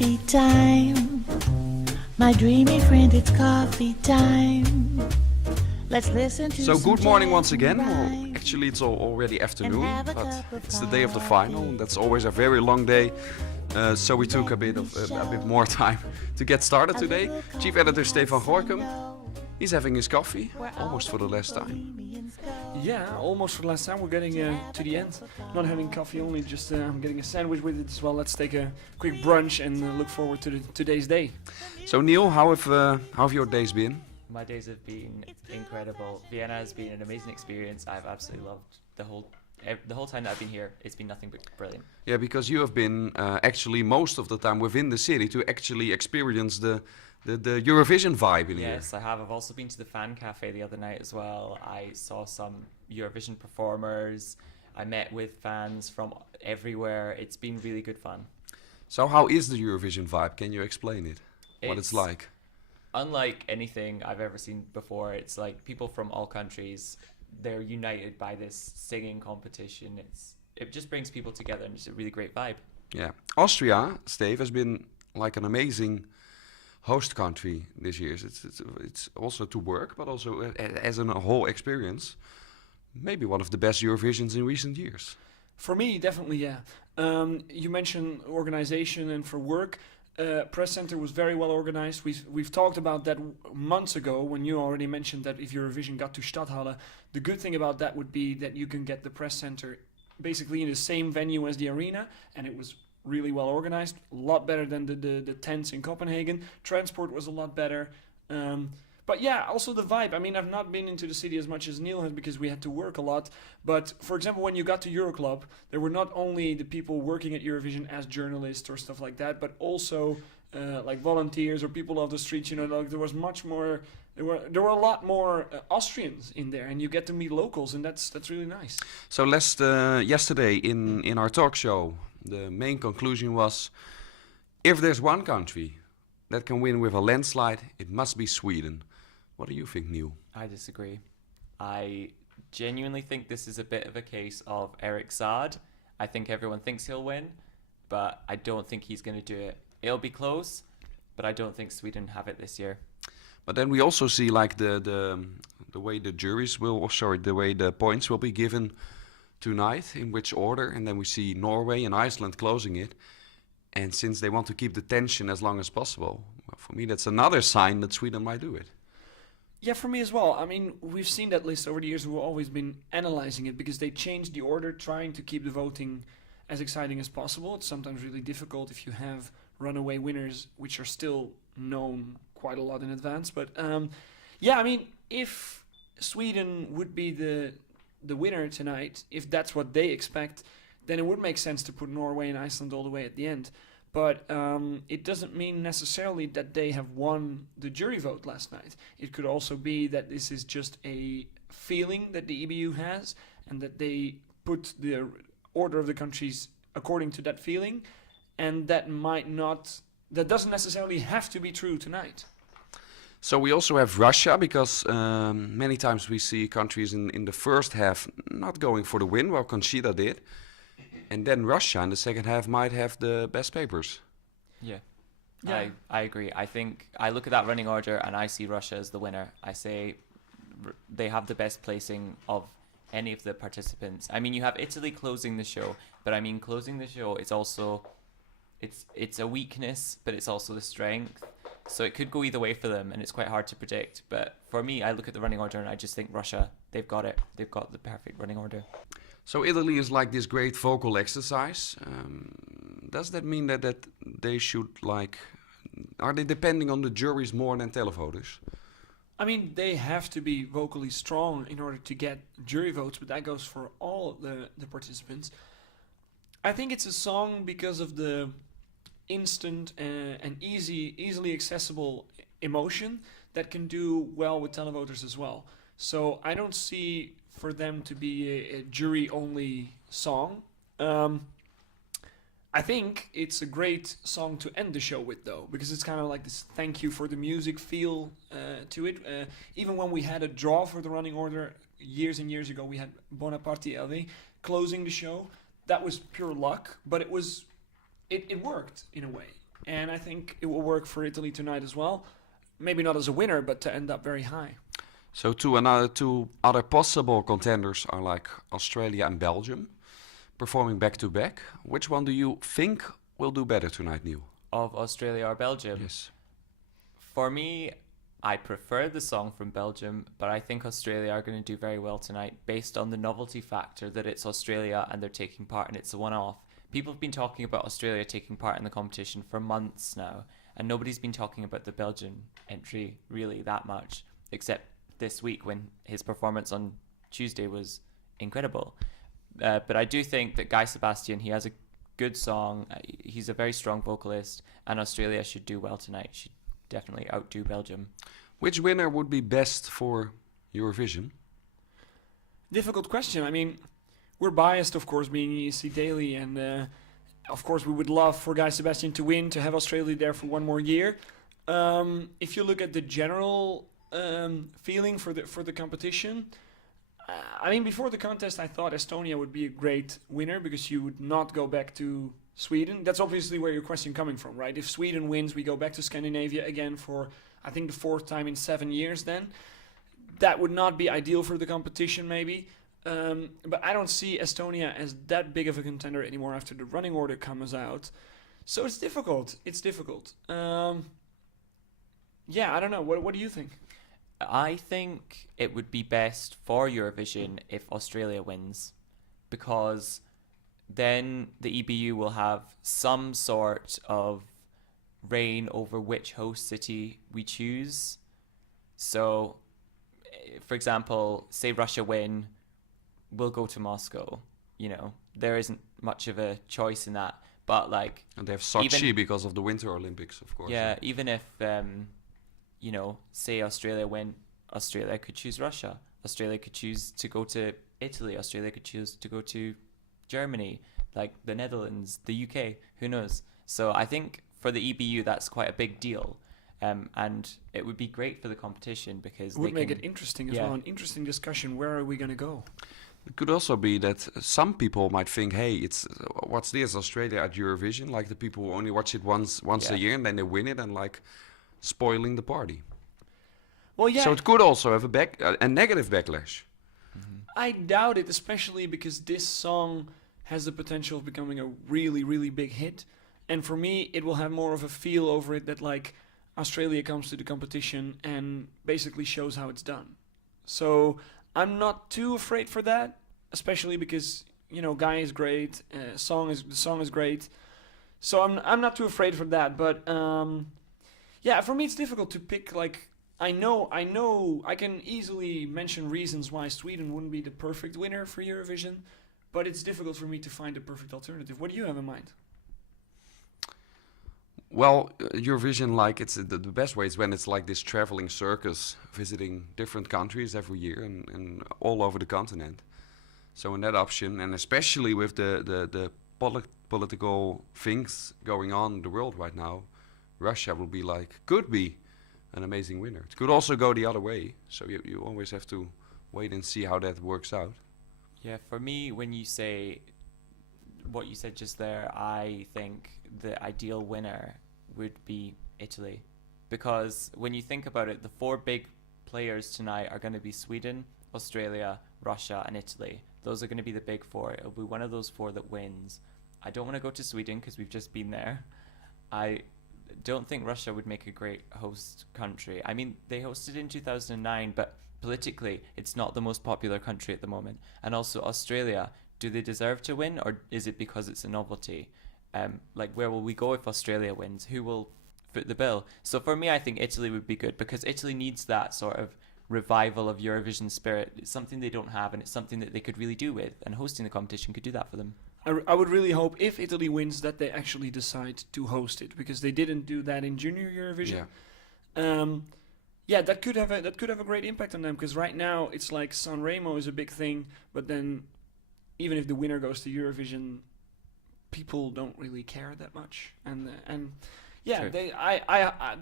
coffee time. My dreamy friend, it's coffee time. Let's listen to So some good morning jazz once again. and Well, rhyme. actually it's already afternoon, have a but cup of it's the day of the coffee. final. That's always a very long day. So we took a bit more time to get started today. Chief editor Steef van Gorkum, he's having his coffee almost for the last time. Yeah, almost for the last time. We're getting to the end. Not having coffee only, just I'm getting a sandwich with it as well. Let's take a quick brunch and look forward to today's day. So Neil, how have your days been? My days have been incredible. Vienna has been an amazing experience. I've absolutely loved the whole time that I've been here. It's been nothing but brilliant. Yeah, because you have been actually most of the time within the city to actually experience the Eurovision vibe in here. Yes, I have. I've also been to the fan cafe the other night as well. I saw some Eurovision performers. I met with fans from everywhere. It's been really good fun. So how is the Eurovision vibe? Can you explain it? What it's like? Unlike anything I've ever seen before. It's like people from all countries, they're united by this singing competition. It just brings people together and it's a really great vibe. Yeah. Austria, Steve, has been like an amazing host country this year. It's also to work, but also as a whole experience, maybe one of the best Eurovisions in recent years. For me, definitely, yeah. You mentioned organization and for work. Press center was very well organized. We've talked about that months ago when you already mentioned that if Eurovision got to Stadthalle, the good thing about that would be that you can get the press center basically in the same venue as the arena, and it was really well organized, a lot better than the tents in Copenhagen. Transport was a lot better. But yeah, also the vibe. I mean, I've not been into the city as much as Neil has because we had to work a lot. But for example, when you got to Euroclub, there were not only the people working at Eurovision as journalists or stuff like that, but also like volunteers or people off the streets. You know, like there was much more. There were a lot more Austrians in there, and you get to meet locals, and that's really nice. So yesterday in our talk show, the main conclusion was, if there's one country that can win with a landslide, it must be Sweden. What do you think, Neil? I disagree. I genuinely think this is a bit of a case of Eric Saad. I think everyone thinks he'll win, but I don't think he's going to do it. It'll be close, but I don't think Sweden have it this year. But then we also see like the way the way the points will be given tonight, in which order, and then we see Norway and Iceland closing it. And since they want to keep the tension as long as possible, well, for me that's another sign that Sweden might do it. Yeah, for me as well. I mean, we've seen that list over the years. We've always been analyzing it because they changed the order, trying to keep the voting as exciting as possible. It's sometimes really difficult if you have runaway winners, which are still known quite a lot in advance. But yeah, I mean, if Sweden would be the winner tonight, if that's what they expect, then it would make sense to put Norway and Iceland all the way at the end. But it doesn't mean necessarily that they have won the jury vote last night. It could also be that this is just a feeling that the EBU has and that they put the order of the countries according to that feeling, and that doesn't necessarily have to be true tonight. So we also have Russia, because many times we see countries in the first half not going for the win. Well, Conchita did. And then Russia in the second half might have the best papers. Yeah. I agree. I think I look at that running order and I see Russia as the winner. I say they have the best placing of any of the participants. I mean, you have Italy closing the show, but I mean, closing the show is also, it's a weakness, but it's also the strength. So it could go either way for them, and it's quite hard to predict. But for me, I look at the running order and I just think Russia, they've got it. They've got the perfect running order. So Italy is like this great vocal exercise. Does that mean that they should are they depending on the juries more than televoters? I mean, they have to be vocally strong in order to get jury votes, but that goes for all the participants. I think it's a song because of the instant and easily accessible emotion that can do well with televoters as well. So I don't see for them to be a jury-only song. I think it's a great song to end the show with, though, because it's kind of like this thank you for the music feel to it. Even when we had a draw for the running order years and years ago, we had Bonaparte LV closing the show. That was pure luck, but it worked in a way. and I think it will work for Italy tonight as well. Maybe not as a winner, but to end up very high. So two other possible contenders are like Australia and Belgium, performing back to back. Which one do you think will do better tonight, Neil? Of Australia or Belgium? Yes. For me, I prefer the song from Belgium, but I think Australia are going to do very well tonight based on the novelty factor that it's Australia and they're taking part and it's a one-off. People have been talking about Australia taking part in the competition for months now, and nobody's been talking about the Belgian entry really that much, except this week when his performance on Tuesday was incredible. But I do think that Guy Sebastian, he has a good song, he's a very strong vocalist, and Australia should do well tonight, should definitely outdo Belgium. Which winner would be best for Eurovision? Difficult question. I mean, we're biased, of course, being ESC Daily, and of course we would love for Guy Sebastian to win, to have Australia there for one more year. If you look at the general feeling for the competition, I mean, before the contest, I thought Estonia would be a great winner because you would not go back to Sweden. That's obviously where your question coming from, right? If Sweden wins, we go back to Scandinavia again for, I think, the 4th time in 7 years then. That would not be ideal for the competition, maybe. But I don't see Estonia as that big of a contender anymore after the running order comes out. So it's difficult. It's difficult. Yeah, I don't know. What do you think? I think it would be best for Eurovision if Australia wins, because then the EBU will have some sort of reign over which host city we choose. So, for example, say Russia win, we'll go to Moscow. You know, there isn't much of a choice in that. But like, And they have Sochi because of the Winter Olympics, of course. yeah, even if you know, say Australia win, Australia could choose Russia. Australia could choose to go to Italy. Australia could choose to go to Germany, like the Netherlands, the UK, who knows? So I think for the EBU, that's quite a big deal. And it would be great for the competition because It would make it interesting as well, an interesting discussion. Where are we going to go? It could also be that some people might think, hey, it's what's this, Australia at Eurovision? Like the people who only watch it once a year and then they win it and like spoiling the party. Well, yeah. So it could also have a negative backlash. I doubt it, especially because this song has the potential of becoming a really, really big hit. And for me, it will have more of a feel over it that like Australia comes to the competition and basically shows how it's done. So I'm not too afraid for that, especially because, you know, Guy is great, the song is great. So I'm not too afraid for that. But yeah, for me it's difficult to pick. Like I know I can easily mention reasons why Sweden wouldn't be the perfect winner for Eurovision, but it's difficult for me to find a perfect alternative. What do you have in mind? Well, Eurovision, like it's the best way is when it's like this traveling circus, visiting different countries every year and all over the continent. So in that option, and especially with the political things going on in the world right now, Russia will be could be an amazing winner. It could also go the other way. So you always have to wait and see how that works out. Yeah, for me, when you say what you said just there, I think the ideal winner would be Italy. Because when you think about it, the 4 big players tonight are going to be Sweden, Australia, Russia, and Italy. Those are going to be the big 4. It'll be one of those 4 that wins. I don't want to go to Sweden because we've just been there. I don't think Russia would make a great host country. I mean, they hosted in 2009, but politically, it's not the most popular country at the moment. And also Australia, do they deserve to win, or is it because it's a novelty? Like, where will we go if Australia wins? Who will foot the bill? So for me, I think Italy would be good because Italy needs that sort of revival of Eurovision spirit. It's something they don't have, and it's something that they could really do with, and hosting the competition could do that for them. I would really hope if Italy wins that they actually decide to host it, because they didn't do that in Junior Eurovision. Yeah, that could have a great impact on them, because right now it's like Sanremo is a big thing, but then even if the winner goes to Eurovision, people don't really care that much, and yeah, True.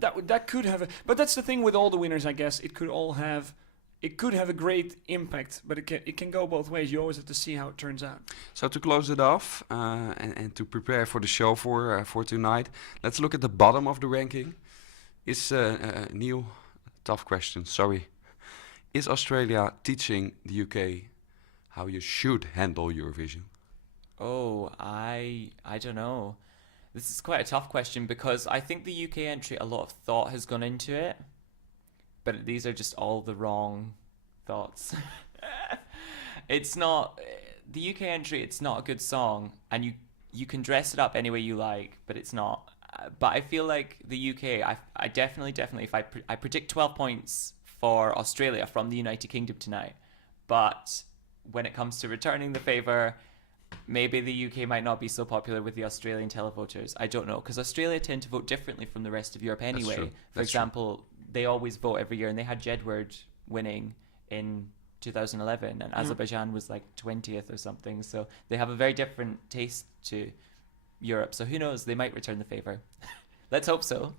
that could have. But that's the thing with all the winners, I guess. It could all have it could have a great impact, but it can go both ways. You always have to see how it turns out. So to close it off and to prepare for the show for tonight, let's look at the bottom of the ranking. Is Neil, tough question, sorry. Is Australia teaching the UK how you should handle Eurovision? Oh, I don't know. This is quite a tough question because I think the UK entry, a lot of thought has gone into it, but these are just all the wrong thoughts. It's not the UK entry. It's not a good song, and you can dress it up any way you like, but it's not. But I feel like the UK. I definitely. If I predict 12 points for Australia from the United Kingdom tonight, but when it comes to returning the favour, maybe the UK might not be so popular with the Australian televoters. I don't know, because Australia tend to vote differently from the rest of Europe anyway. That's true. For example, they always vote every year, and they had Jedward winning in 2011, and Azerbaijan was like 20th or something. So they have a very different taste to Europe. So who knows? They might return the favour. Let's hope so.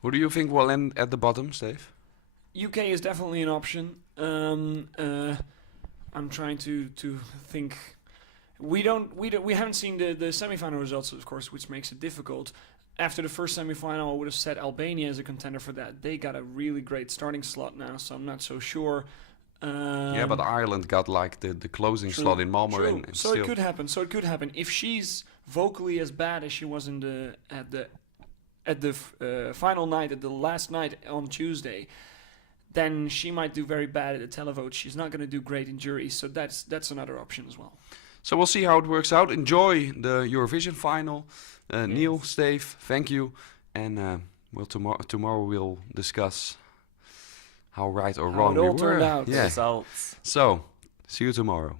Who do you think will end at the bottom, Steve? UK is definitely an option. I'm trying to think. We haven't seen the semi-final results, of course, which makes it difficult. After the first semi-final, I would have set Albania as a contender for that. They got a really great starting slot now, so I'm not so sure. Yeah, but Ireland got like the closing slot in Malmö, and so still. it could happen. So it could happen if she's vocally as bad as she was at the final night, at the last night on Tuesday. Then she might do very bad at the televote. She's not going to do great in juries, so that's another option as well. So we'll see how it works out. Enjoy the Eurovision final. Yes. Neil, Steve, thank you. And tomorrow we'll discuss how right or wrong it we all were. turned out. Yeah. Results. So, see you tomorrow.